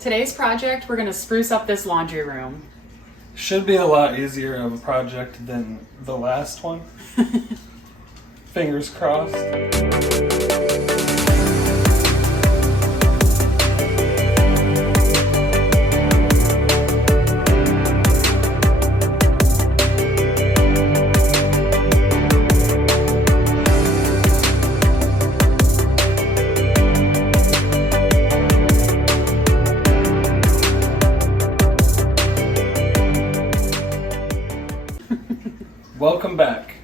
Today's project, we're gonna spruce up this laundry room. Should be a lot easier of a project than the last one. Fingers crossed. Welcome back.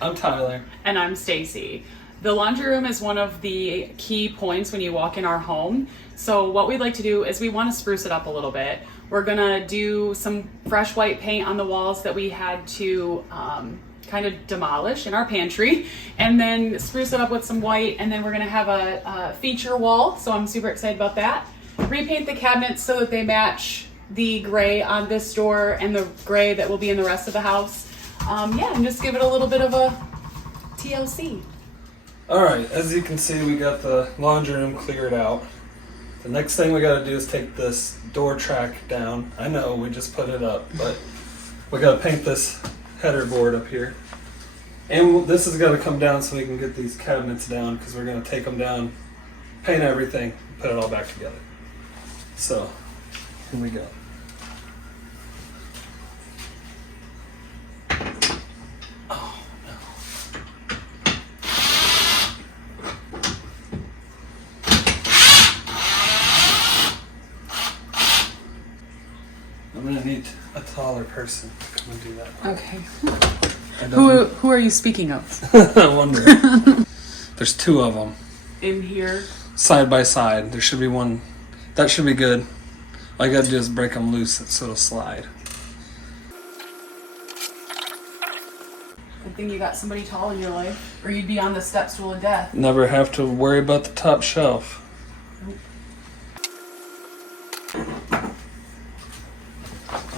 I'm Tyler. And I'm Stacy. The laundry room is one of the key points when you walk in our home. So what we'd like to do is we want to spruce it up a little bit. We're gonna do some fresh white paint on the walls that we had to kind of demolish in our pantry, and then spruce it up with some white, and then we're gonna have a feature wall, so I'm super excited about that. Repaint the cabinets so that they match the gray on this door and the gray that will be in the rest of the house. And just give it a little bit of a TLC. Alright, as you can see, we got the laundry room cleared out. The next thing we gotta do is take this door track down. I know, we just put it up, but we gotta paint this header board up here. And this has gotta come down so we can get these cabinets down, because we're gonna take them down, paint everything, put it all back together. So, here we go. I'm gonna need a taller person to come and do that. Okay. Who are you speaking of? I wonder. There's two of them. In here? Side by side. There should be one. That should be good. All you gotta do is break them loose so it'll slide. Good thing you got somebody tall in your life, or you'd be on the step stool of death. Never have to worry about the top shelf.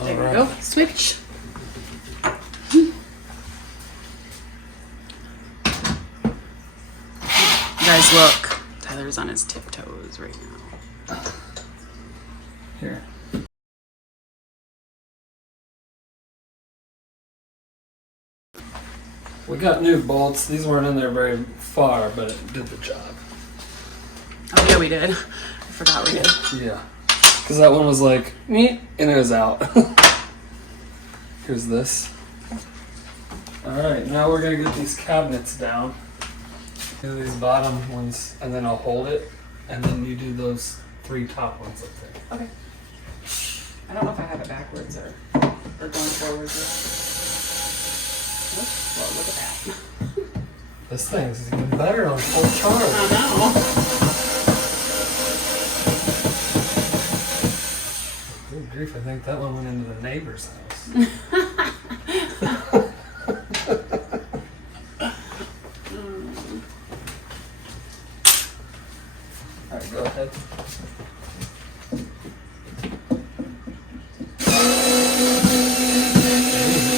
There we go. Switch. Guys, look. Tyler's on his tiptoes right now. Here. We got new bolts. These weren't in there very far, but it did the job. Oh, yeah, we did. I forgot we did. Yeah. Because that one was like, meep, and it was out. Here's this. Alright, now we're going to get these cabinets down. Do these bottom ones, and then I'll hold it. And then you do those three top ones up there. Okay. I don't know if I have it backwards or going forwards. Well, look at that. This thing's even better on full charge. I know. Good grief, I think that one went into the neighbor's house. Alright, go ahead.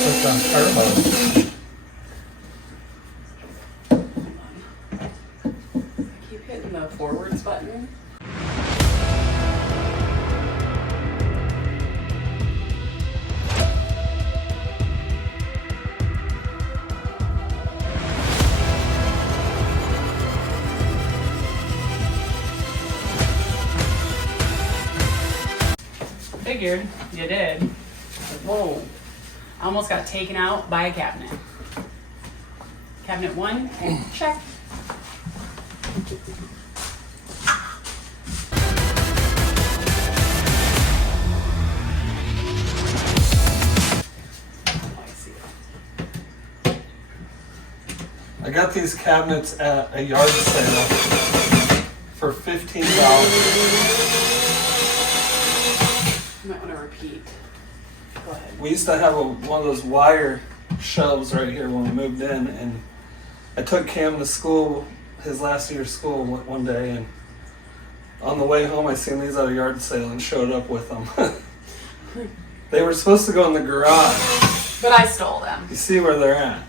Click on turbo. I keep hitting the forwards button. Figured you did. Whoa. I almost got taken out by a cabinet. Cabinet one, check. I got these cabinets at a yard sale for $15. You might want to repeat. Go ahead. We used to have one of those wire shelves right here when we moved in, and I took Cam to school, his last year of school one day, and on the way home I seen these at a yard sale and showed up with them. They were supposed to go in the garage. But I stole them. You see where they're at.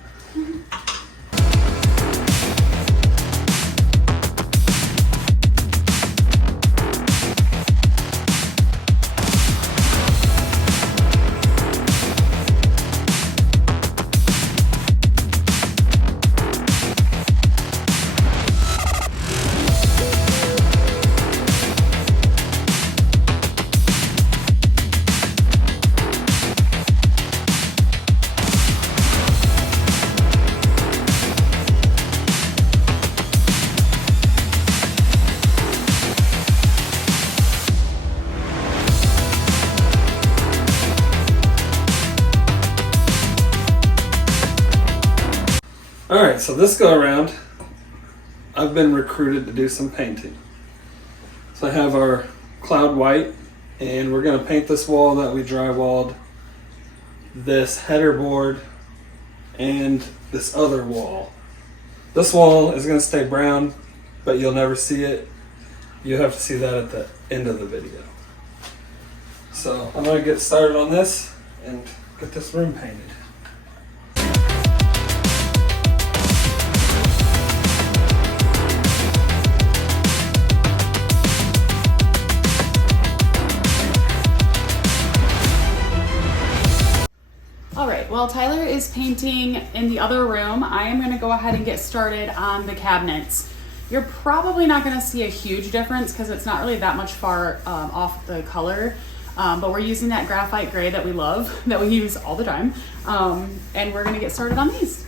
Alright, so this go around, I've been recruited to do some painting. So I have our cloud white, and we're going to paint this wall that we drywalled, this header board, and this other wall. This wall is going to stay brown, but you'll never see it. You'll have to see that at the end of the video. So I'm going to get started on this and get this room painted. All right, while Tyler is painting in the other room, I am gonna go ahead and get started on the cabinets. You're probably not gonna see a huge difference because it's not really that much far off the color, but we're using that graphite gray that we love, that we use all the time, and we're gonna get started on these.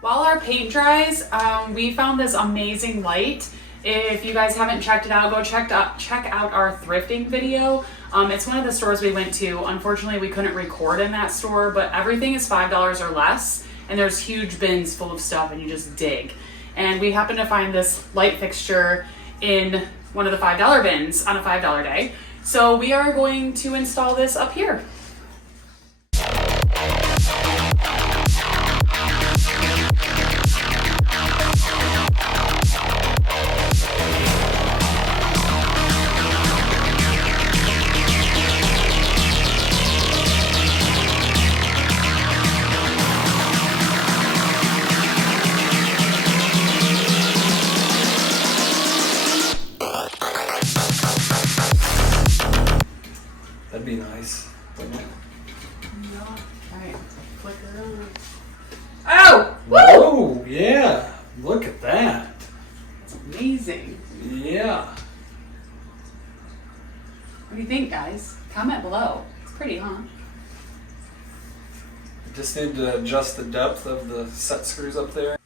While our paint dries, we found this amazing light. If you guys haven't checked it out, go check out our thrifting video. It's one of the stores we went to. Unfortunately, we couldn't record in that store, but everything is $5 or less, and there's huge bins full of stuff, and you just dig. And we happened to find this light fixture in one of the $5 bins on a $5 day. So we are going to install this up here. That'd be nice. All right, flicker on. Oh! Woo! Whoa, yeah. Look at that. It's amazing. Yeah. What do you think, guys? Comment below. It's pretty, huh? Just need to adjust the depth of the set screws up there.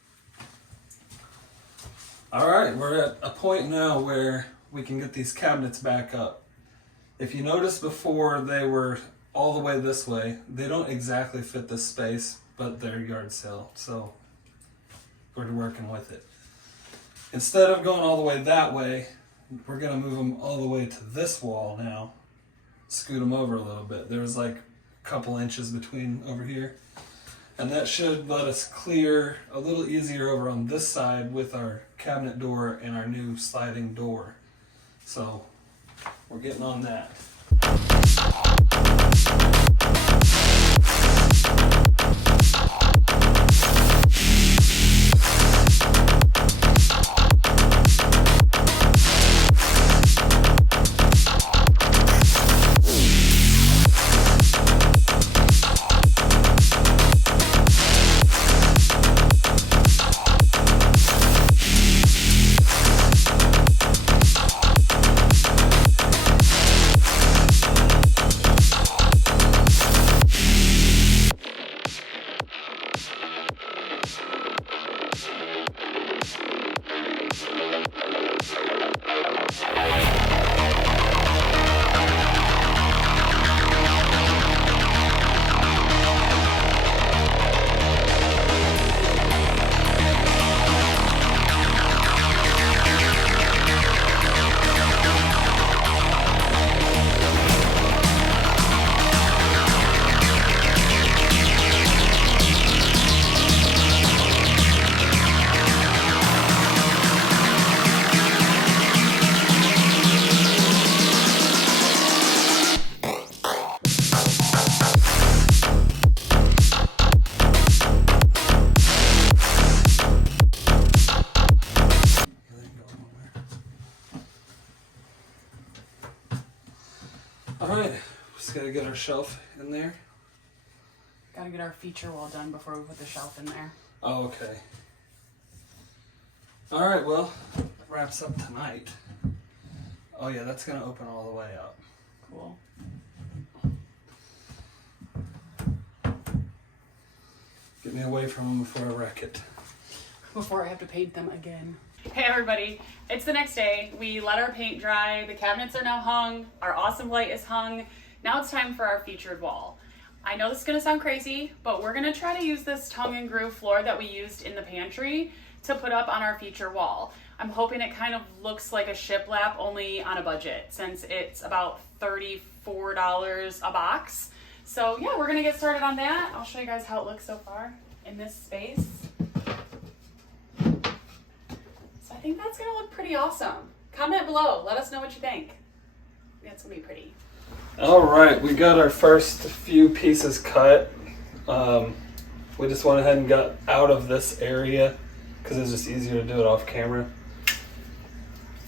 Alright, we're at a point now where we can get these cabinets back up. If you noticed before they were all the way this way, they don't exactly fit this space, but they're yard sale, so we're working with it. Instead of going all the way that way, we're going to move them all the way to this wall now. Scoot them over a little bit. There's like a couple inches between over here. And that should let us clear a little easier over on this side with our cabinet door and our new sliding door. So we're getting on that. Alright, just gotta get our shelf in there. Gotta get our feature wall done before we put the shelf in there. Oh, okay. Alright, well, that wraps up tonight. Oh yeah, that's gonna open all the way up. Cool. Get me away from them before I wreck it. Before I have to paint them again. Hey everybody, it's the next day. We let our paint dry, the cabinets are now hung, our awesome light is hung. Now it's time for our featured wall. I know this is gonna sound crazy, but we're gonna try to use this tongue and groove floor that we used in the pantry to put up on our feature wall. I'm hoping it kind of looks like a shiplap, only on a budget, since it's about $34 a box. So yeah, we're gonna get started on that. I'll show you guys how it looks so far in this space. So I think that's gonna look pretty awesome. Comment below, let us know what you think. Yeah, it's gonna be pretty. Alright, we got our first few pieces cut. We just went ahead and got out of this area because it's just easier to do it off camera.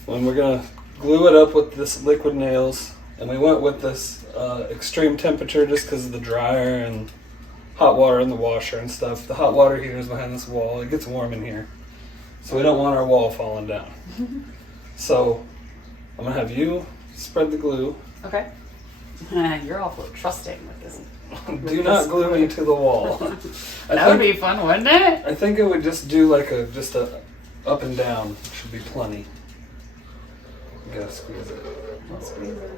And we're gonna glue it up with this liquid nails, and we went with this extreme temperature just because of the dryer and hot water in the washer and stuff. The hot water heater is behind this wall. It gets warm in here, so we don't want our wall falling down. So I'm gonna have you spread the glue. Okay. You're awful trusting with this. Do not glue me to the wall. That would be fun, wouldn't it? I think it would just do like a up and down should be plenty. You gotta squeeze it. Squeeze it.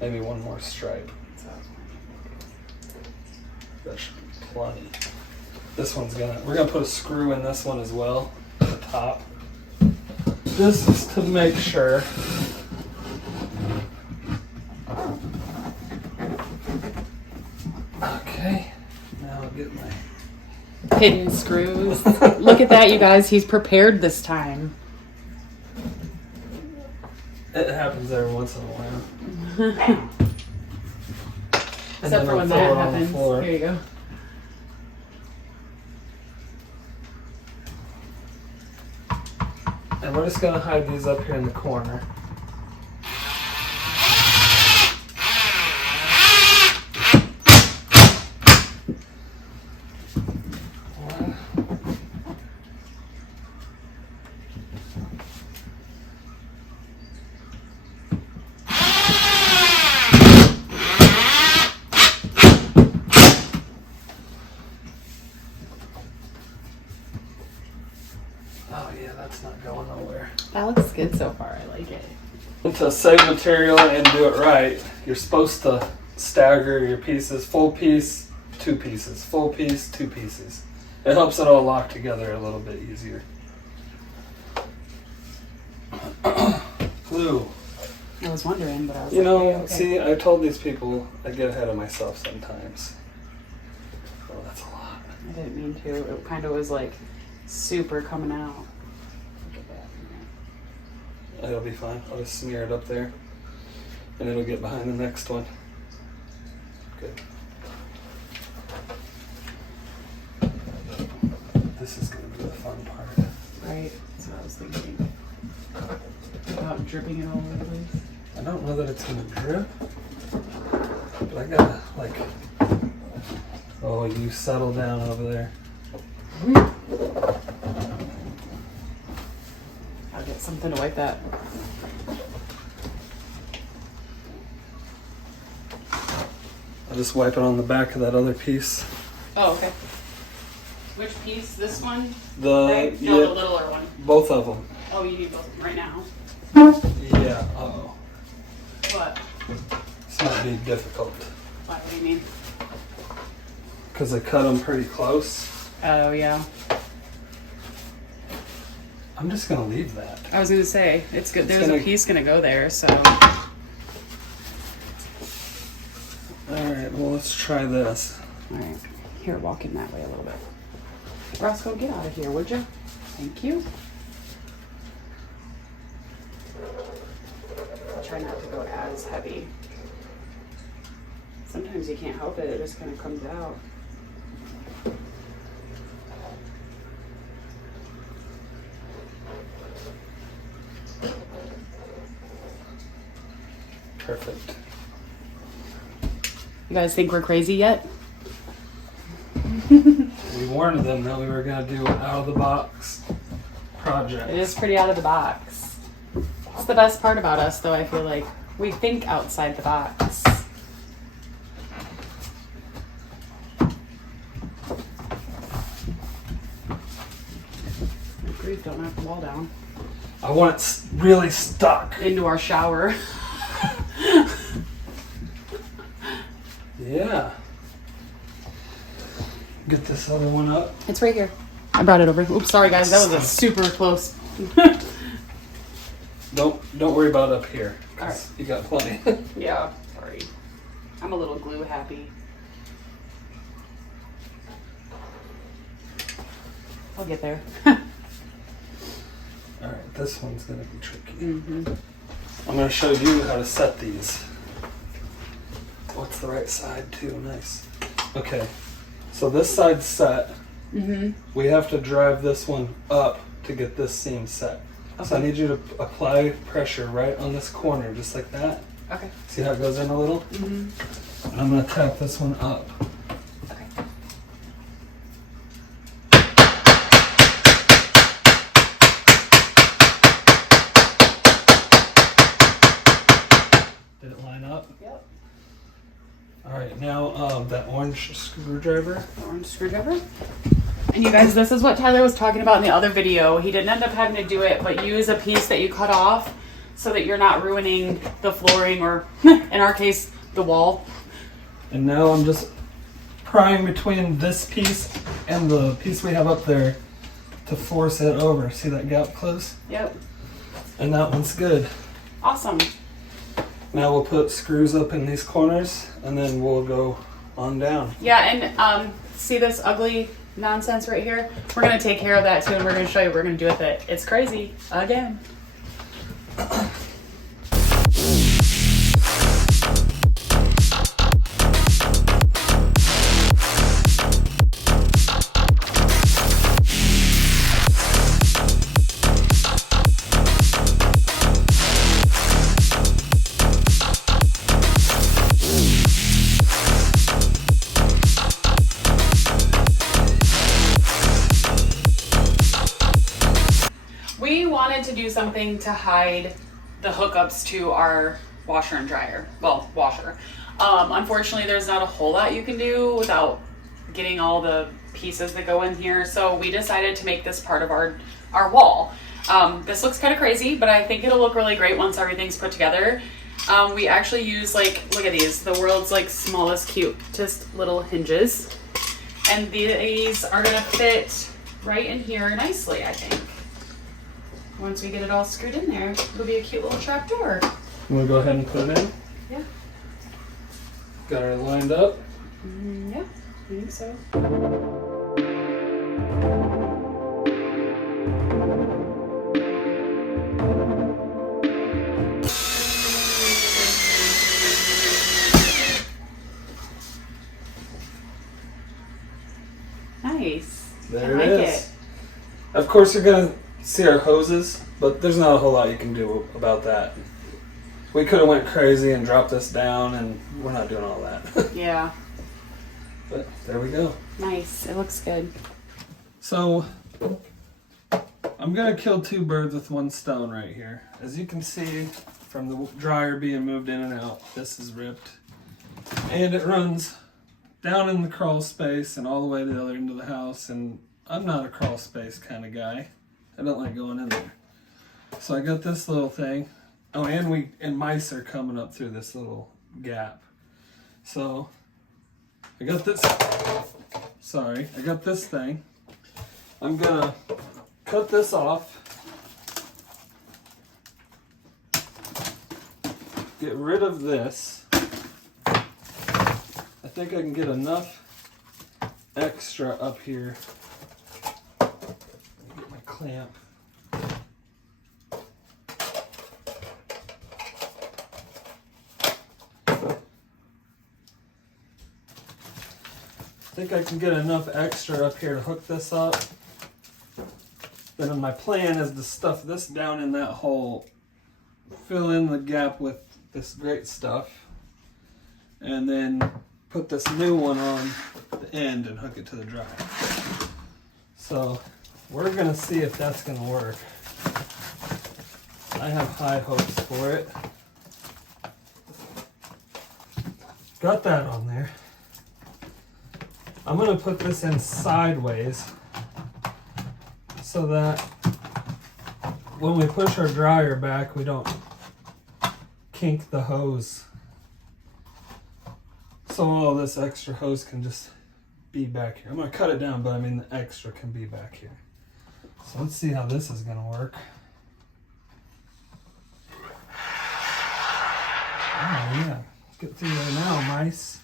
Maybe one more stripe. That should be plenty. This one's we're gonna put a screw in this one as well, at the top. This is to make sure. Okay, now I'll get my hidden screws. Look at that, you guys. He's prepared this time. It happens every once in a while. Except for when that happens. Here you go. And we're just gonna hide these up here in the corner. Oh yeah, that's not going nowhere. That looks good so far. I like it. And to save material and do it right, you're supposed to stagger your pieces. Full piece, two pieces. Full piece, two pieces. It helps it all lock together a little bit easier. Glue. I was wondering, but I was okay. See, I told these people I get ahead of myself sometimes. Oh, that's a lot. I didn't mean to. It kind of was like super coming out. Look at that. It'll be fine. I'll just smear it up there, and it'll get behind the next one. Good. This is going to be the fun part. Right. That's what I was thinking. About dripping it all over the place. I don't know that it's going to drip, but I gotta oh, you settle down over there. I'll get something to wipe that. I'll just wipe it on the back of that other piece. Oh, okay. Which piece? This one? Right? No, the littler one. Both of them. Oh, you need both of them right now. Yeah. Uh-oh. What? This might be difficult. What do you mean? Because I cut them pretty close. Oh, yeah. I'm just going to leave that. I was going to say, it's good. There's a piece going to go there, so. Alright, well, let's try this. Alright. Here, walk in that way a little bit. Roscoe, get out of here, would you? Thank you. I'll try not to go as heavy. Sometimes you can't help it. It just kind of comes out. Perfect. You guys think we're crazy yet? We warned them that we were going to do an out-of-the-box project. It is pretty out of the box. It's the best part about us, though. I feel like we think outside the box. Good grief, don't knock the wall down. I want it really stuck. Into our shower. Yeah. Get this other one up. It's right here. I brought it over. Oops, sorry guys, that was a super close. Don't worry about up here. All right. You got plenty. Yeah, sorry. I'm a little glue happy. I'll get there. All right, this one's gonna be tricky. Mm-hmm. I'm gonna show you how to set these. What's the right side too? Nice. Okay, so this side's set. Mm-hmm. We have to drive this one up to get this seam set. Okay. So I need you to apply pressure right on this corner, just like that. Okay. See how it goes in a little? Mm-hmm. And I'm gonna tap this one up. Okay. Did it line up? Yep. All right, now that orange screwdriver. The orange screwdriver. And you guys, this is what Tyler was talking about in the other video. He didn't end up having to do it, but use a piece that you cut off so that you're not ruining the flooring or, in our case, the wall. And now I'm just prying between this piece and the piece we have up there to force it over. See that gap close? Yep. And that one's good. Awesome. Now we'll put screws up in these corners and then we'll go on down. Yeah, and see this ugly nonsense right here? We're going to take care of that too, and we're going to show you what we're going to do with it. It's crazy. Again. We wanted to do something to hide the hookups to our washer and dryer. Well, washer. Unfortunately, there's not a whole lot you can do without getting all the pieces that go in here. So we decided to make this part of our wall. This looks kind of crazy, but I think it'll look really great once everything's put together. We actually use, like, look at these, the world's like smallest, cutest little hinges. And these are gonna fit right in here nicely, I think. Once we get it all screwed in there, it'll be a cute little trap door. You want to go ahead and put it in? Yeah. Got her lined up? Yeah, I think so. Nice. There I it like is. it. Of course, you're going to see our hoses, but there's not a whole lot you can do about that. We could have went crazy and dropped this down, and we're not doing all that. Yeah. But there we go. Nice. It looks good. So I'm gonna kill two birds with one stone right here. As you can see from the dryer being moved in and out, this is ripped. And it runs down in the crawl space and all the way to the other end of the house, and I'm not a crawl space kind of guy. I don't like going in there. So I got this little thing. Oh, and mice are coming up through this little gap. So I got this thing. I'm gonna cut this off. Get rid of this. I think I can get enough extra up here. Get my clamp. I think I can get enough extra up here to hook this up. Then my plan is to stuff this down in that hole, fill in the gap with this great stuff and then put this new one on the end and hook it to the dryer. So we're gonna see if that's gonna work. I have high hopes for it. Got that on there. I'm gonna put this in sideways so that when we push our dryer back, we don't kink the hose. So all this extra hose can just be back here. I'm gonna cut it down, but I mean the extra can be back here. So let's see how this is gonna work. Oh yeah, let's get through there now, mice.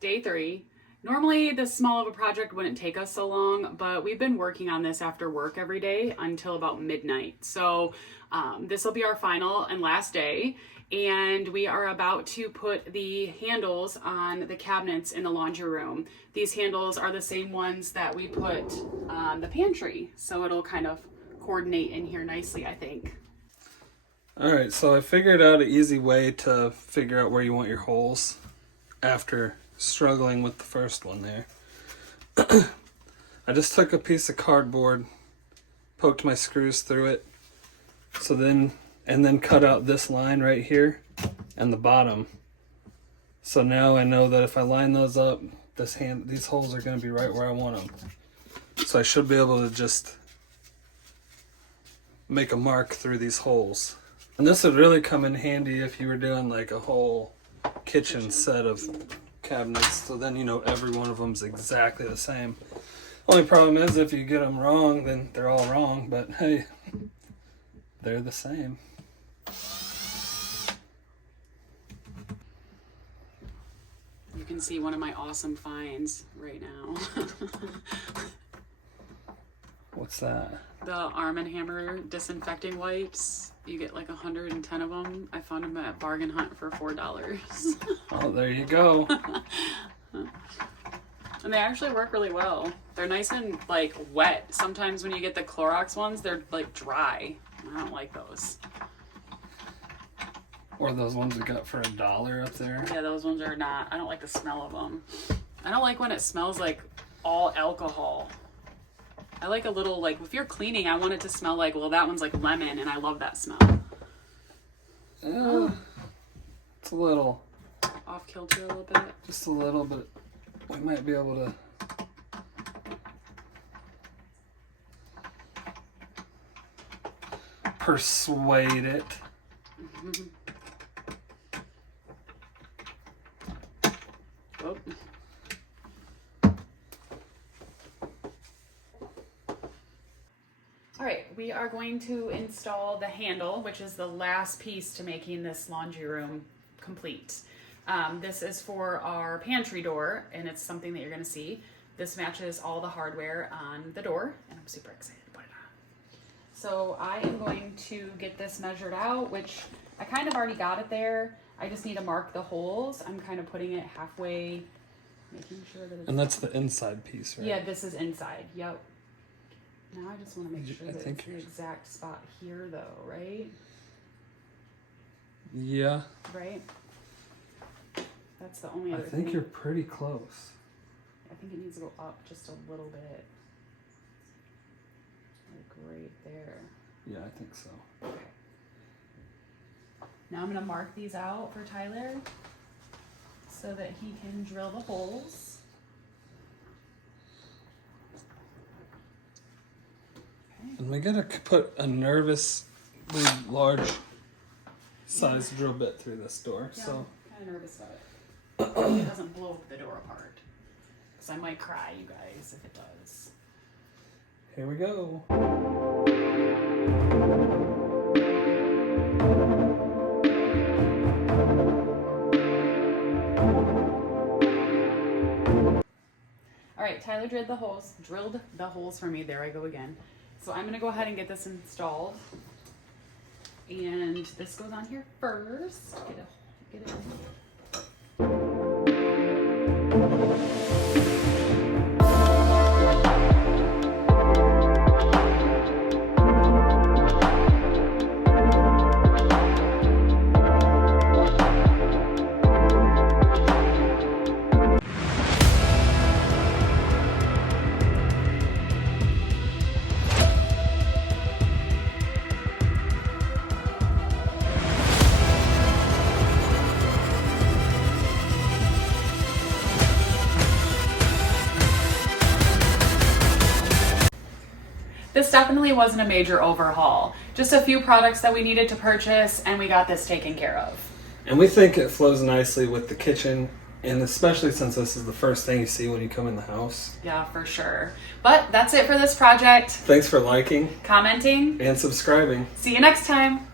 Day 3. Normally this small of a project wouldn't take us so long, but we've been working on this after work every day until about midnight. So this will be our final and last day, and we are about to put the handles on the cabinets in the laundry room. These handles are the same ones that we put on the pantry, so it'll kind of coordinate in here nicely, I think. All right, so I figured out an easy way to figure out where you want your holes after struggling with the first one there. I just took a piece of cardboard, poked my screws through it, and then cut out this line right here and the bottom. So now I know that if I line those up, these holes are going to be right where I want them. So I should be able to just make a mark through these holes. And this would really come in handy if you were doing like a whole kitchen set of cabinets, so then you know every one of them's exactly the same. Only problem is if you get them wrong, then they're all wrong, but hey, they're the same. You can see one of my awesome finds right now. What's that? The Arm & Hammer disinfecting wipes. You get like 110 of them. I found them at Bargain Hunt for $4. Oh, there you go. And they actually work really well. They're nice and like wet. Sometimes when you get the Clorox ones, they're like dry. I don't like those. Or those ones we got for $1 up there. Yeah, those ones are not. I don't like the smell of them. I don't like when it smells like all alcohol. I like a little, like, if you're cleaning, I want it to smell like, well, that one's like lemon, and I love that smell. It's a little off kilter a little bit. Just a little bit. We might be able to persuade it. Oh. All right, we are going to install the handle, which is the last piece to making this laundry room complete. This is for our pantry door, and it's something that you're going to see. This matches all the hardware on the door, and I'm super excited to put it on. So I am going to get this measured out, which I kind of already got it there. I just need to mark the holes. I'm kind of putting it halfway, making sure that it's... And that's the inside piece, right? Yeah, this is inside. Yep. Now I just want to make sure that it's the yours. exact spot here, though, right? Yeah. Right? That's the only other I think thing. you're pretty close. I think it needs to go up just a little bit. Like right there. Yeah, I think so. Okay. Now I'm going to mark these out for Tyler so that he can drill the holes. Okay. And we gotta put a nervously large size drill bit through this door. Yeah, So I'm kind of nervous about it. It doesn't blow the door apart. Because I might cry, you guys, if it does. here we go. All right, Tyler drilled the holes for me. There I go again. So I'm gonna go ahead and get this installed. And this goes on here first. Get it in. this definitely wasn't a major overhaul. Just a few products that we needed to purchase, and we got this taken care of. And we think it flows nicely with the kitchen, and especially since this is the first thing you see when you come in the house. Yeah, for sure. But that's it for this project. Thanks for liking, Commenting. and subscribing. See you next time.